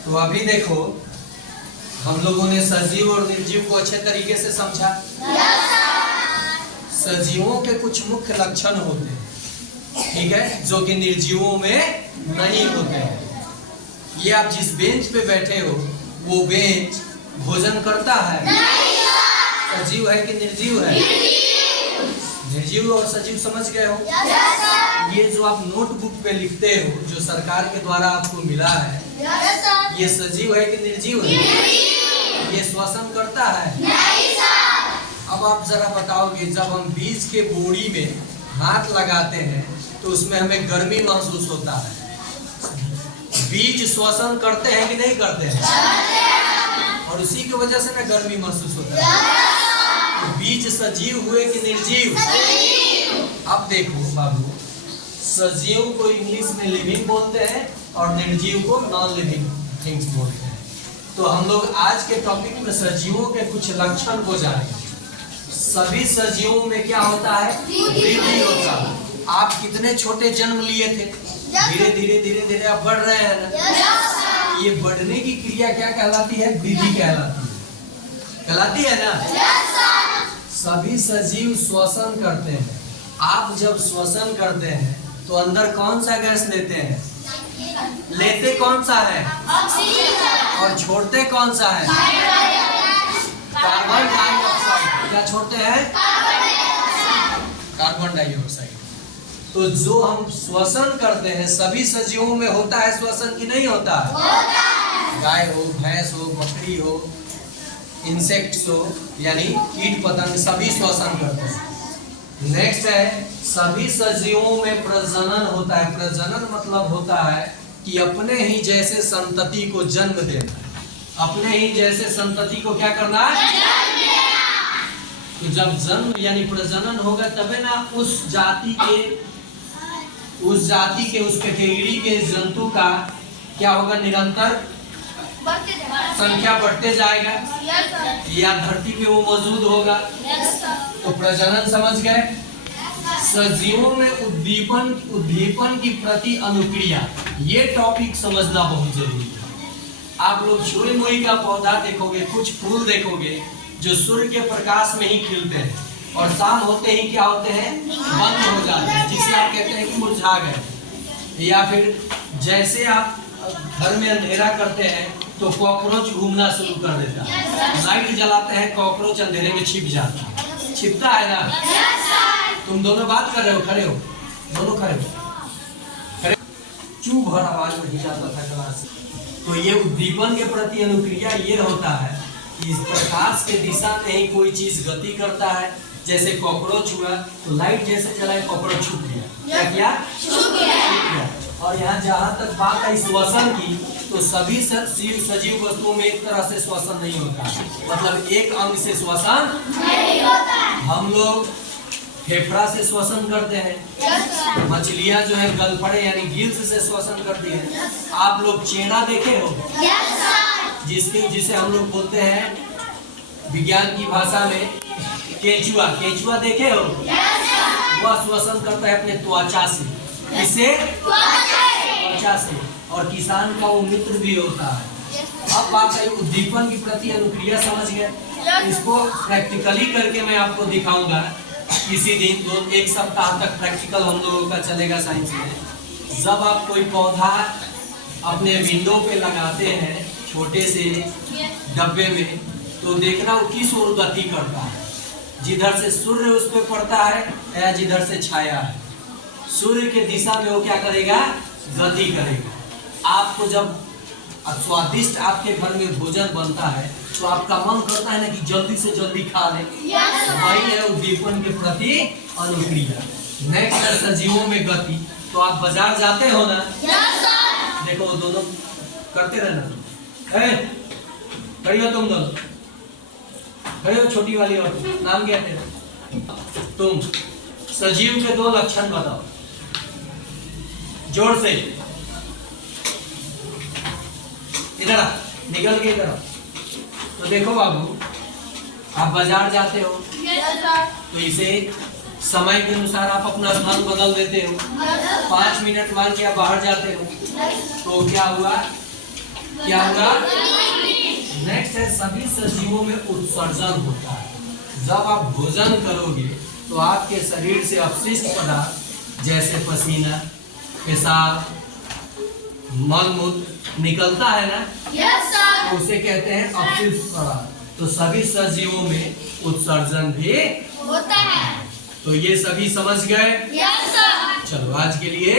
तो अभी देखो हम लोगों ने सजीव और निर्जीव को अच्छे तरीके से समझा। सजीवों के कुछ मुख्य लक्षण होते हैं, ठीक है, जो कि निर्जीवों में नहीं होते हैं। ये आप जिस बेंच पे बैठे हो वो बेंच भोजन करता है? सजीव है कि निर्जीव है? निर्जीव और सजीव समझ गए हो? ये जो आप नोटबुक पे लिखते हो, जो सरकार के द्वारा आपको मिला है, ये सजीव है कि निर्जीव है? ये श्वसन करता है? अब आप जरा बताओगे, जब हम बीज के बोरी में हाथ लगाते हैं तो उसमें हमें गर्मी महसूस होता है। बीज श्वसन करते हैं कि नहीं करते हैं? और उसी की वजह से ना गर्मी महसूस होता है। तो बीज सजीव हुए कि निर्जीव? अब देखो बाबू, सजीव को इंग्लिश में लिविंग बोलते हैं और निर्जीव को नॉन लिविंग थिंग्स बोलते हैं। तो हम लोग आज के टॉपिक में सजीवों के कुछ लक्षण को जानेंगे। सभी सजीवों में क्या होता है? वृद्धि होता है। आप कितने छोटे जन्म लिए थे, धीरे धीरे धीरे धीरे आप बढ़ रहे हैं ना। ये बढ़ने की क्रिया क्या कहलाती है? वृद्धि कहलाती है ना। सभी सजीव श्वसन करते हैं। आप जब श्वसन करते हैं तो अंदर कौन सा गैस लेते हैं? लेते कौन सा है? और छोड़ते कौन सा है? Carbon dioxide. क्या छोड़ते हैं? Carbon dioxide. तो जो हम श्वसन करते हैं सभी सजीवों में होता है श्वसन की नहीं होता है? गाय हो, भैंस हो, बकरी हो, इंसेक्ट्स हो, यानी कीट पतंग, सभी श्वसन करते हैं। नेक्स्ट है, सभी सजीवों में प्रजनन होता है। प्रजनन मतलब होता है कि अपने ही जैसे संतति को जन्म देना। अपने ही जैसे संतति को क्या करना है? तो जब जन्म यानी प्रजनन होगा तबे ना उस जाति के उस कैटेगरी के जंतु का क्या होगा? निरंतर संख्या बढ़ते जाएगा या धरती पे वो मौजूद होगा। तो प्रजनन समझ गए। सजीवों में उद्दीपन की प्रति अनुक्रिया, ये टॉपिक समझना बहुत जरूरी है। आप लोग सूर्यमुखी का पौधा देखोगे, कुछ फूल देखोगे जो सूर्य के प्रकाश में ही खिलते हैं और शाम होते ही क्या होते हैं? बंद हो जाते हैं, जिसे आप कहते हैं कि मुरझा गए। या फिर जैसे आप घर में अंधेरा करते हैं तो कॉकरोच घूमना शुरू कर देता है। लाइट जलाते हैं, कॉकरोच अंधेरे में छिप जाता है। छिपता है ना? तुम दोनों बात कर रहे हो, खड़े हो, दोनों खड़े हो। चू भर आवाज नहीं जाता था क्लास। तो ये उद्दीपन के प्रति अनुक्रिया ये होता है कि इस प्रकाश के दिशा में ही कोई चीज गति करता है। जैसे कॉकरोच हुआ तो लाइट जैसे जलाए कॉकरोच छुप गया। क्या छुप गया। और यहाँ जहाँ तक बात है श्वसन की, तो सभी सजीव वस्तुओं में एक तरह से श्वसन नहीं होता, मतलब एक अंग से श्वसन नहीं होता। हम लोग फेफड़ा से श्वसन करते हैं। मछलियाँ जो है गलफड़े यानी गिल्स से श्वसन करती है। आप लोग चेहरा देखे हो? जिसे हम लोग बोलते हैं विज्ञान की भाषा में केंचुआ। केंचुआ देखे हो? वह श्वसन करता है अपने त्वचा से। किससे? त्वचा से। और किसान का वो मित्र भी होता है। अब बात है उद्दीपन की प्रति अनुक्रिया, समझ गए। इसको प्रैक्टिकली करके मैं आपको दिखाऊंगा किसी दिन। एक सप्ताह तक प्रैक्टिकल हम लोगों का चलेगा साइंस में। जब आप कोई पौधा अपने विंडो पे लगाते हैं छोटे से डब्बे में, तो देखना वो किस ओर गति करता है। जिधर से सूर्य उस पर पड़ता है या जिधर से छाया है, सूर्य के दिशा में वो क्या करेगा? गति करेगा। आपको जब स्वादिष्ट आपके घर में भोजन बनता है तो आपका मन करता है ना कि जल्दी से जल्दी खा ले। वही है उद्दीपन के प्रति अनुक्रिया। नेक्स्ट है सजीवों में गति। तो आप बाजार जाते हो ना? देखो दोनों करते रहना। खड़ी हो तुम दोनों, खड़ी हो छोटी वाली। और नाम क्या तेरा? तुम। सजीव के दो लक्षण बताओ जोर से। इधर निकल के इधर। तो देखो बाबू, आप बाजार जाते हो तो इसे समय के अनुसार आप अपना स्थान बदल देते हो। 5 मिनट बाद क्या बाहर जाते हो तो क्या हुआ? क्या होगा? नेक्स्ट है सभी सजीवों में उत्सर्जन होता है। जब आप भोजन करोगे तो आपके शरीर से अपशिष्ट पदार्थ जैसे पसीना, पेशाब, मलमूत्र निकलता है ना, तो उसे कहते हैं अपशिष्ट पदार्थ। तो सभी सजीवों में उत्सर्जन भी होता है। तो ये सभी समझ गए? Yes sir. चलो आज के लिए